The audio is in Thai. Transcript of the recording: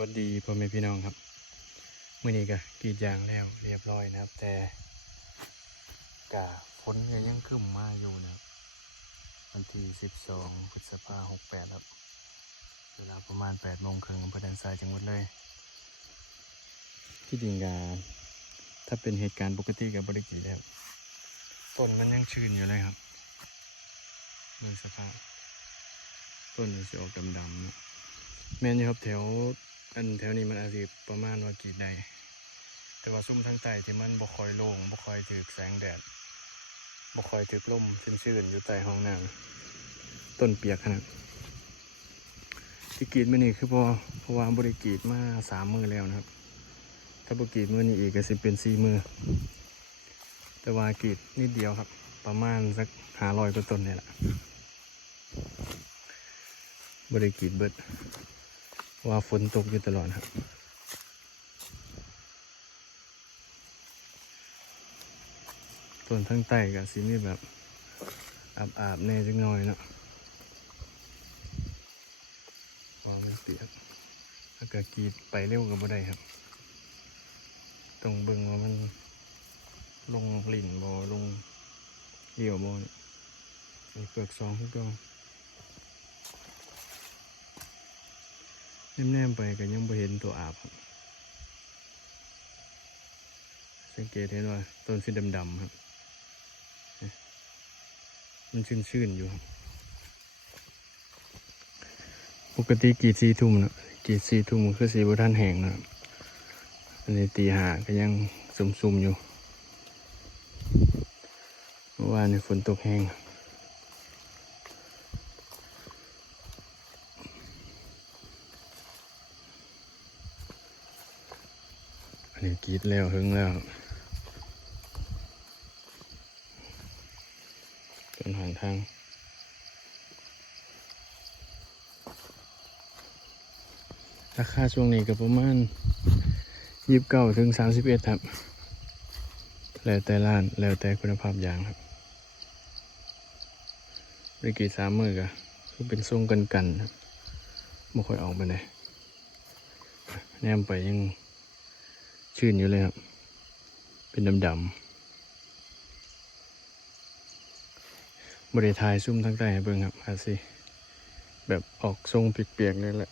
วัสดีพ่อแม่พี่น้องครับมื้อนี้ก็กรีดยางแล้วเรียบร้อยนะครับแต่กะฝนยังครึ้มมาอยู่นะครับวันที่12พฤษภาคม68ครับเวลาประมาณ8โมงครึ่งอำเภอด่านซ้ายจังหวัดเลยที่จริงกะถ้าเป็นเหตุการณ์ปกติกับบริกีแล้วต้นมันยังชื้นอยู่เลยครับดูสภาพต้นมันจะออกดำๆเนาะแม่นอยู่ครับแถวนี้มันอาจจะประมาณว่ากรีดได้แต่ว่าซุ้มทางใต้ที่มันบ่ค่อยโล่งบ่ค่อยถูกแสงแดดบ่ค่อยถูกลมชื้นๆอยู่ใต้ห้องน้ำต้นเปียกขนาดที่กรีดมื้อนี้คือเพราะว่าบ่ได้กรีดมา3 มื้อแล้วนะครับถ้าบ่กรีดมื้อนี้อีกก็สิเป็น4 มื้อแต่ว่ากรีดนิดเดียวครับประมาณสัก500 กว่าต้นนี่แหละบ่ได้กรีดเบิดเพราะว่าฝนตกอยู่ตลอดครับต้นทั้งใต้ก็สิมีแบบอาบแน่จังหน่อยเนาะมองเปียกถ้าเกิดกรีดไปเร็วก็บ่ได้ครับต้องเบิ่งว่ามันลงลิ่นบ่ลงเหี่ยวบ่มีเปลือก2คือเก่าแนมๆไปก็ยังบ่เห็นตัวอาบครับสังเกตเห็นว่าต้นสีดำๆครับมันชื้นๆอยู่ครับปกติกรีด4 ทุ่มนะกรีด4 ทุ่มคือสีบ่ทันแห้งนะครับอันนี้ตี 5ก็ยังซุ่มๆอยู่เมื่อวานนี้ฝนตกแห้งอันนี้กรีดแล้วหึงแล้วต้นหางทางราคาช่วงนี้ก็ประมาณ29 ถึง 31ครับแล้วแต่ร้านแล้วแต่คุณภาพยางครับบริกี3 มื้อก็คือเป็นทรงกันครับไม่ค่อยออกไปไหนแนมไปยังชื้นอยู่เลยครับเป็นดำบริทายซุ่มทั้งใต้ให้เบิ่งครับอาสิแบบออกทรงเปียกๆเลยแหละ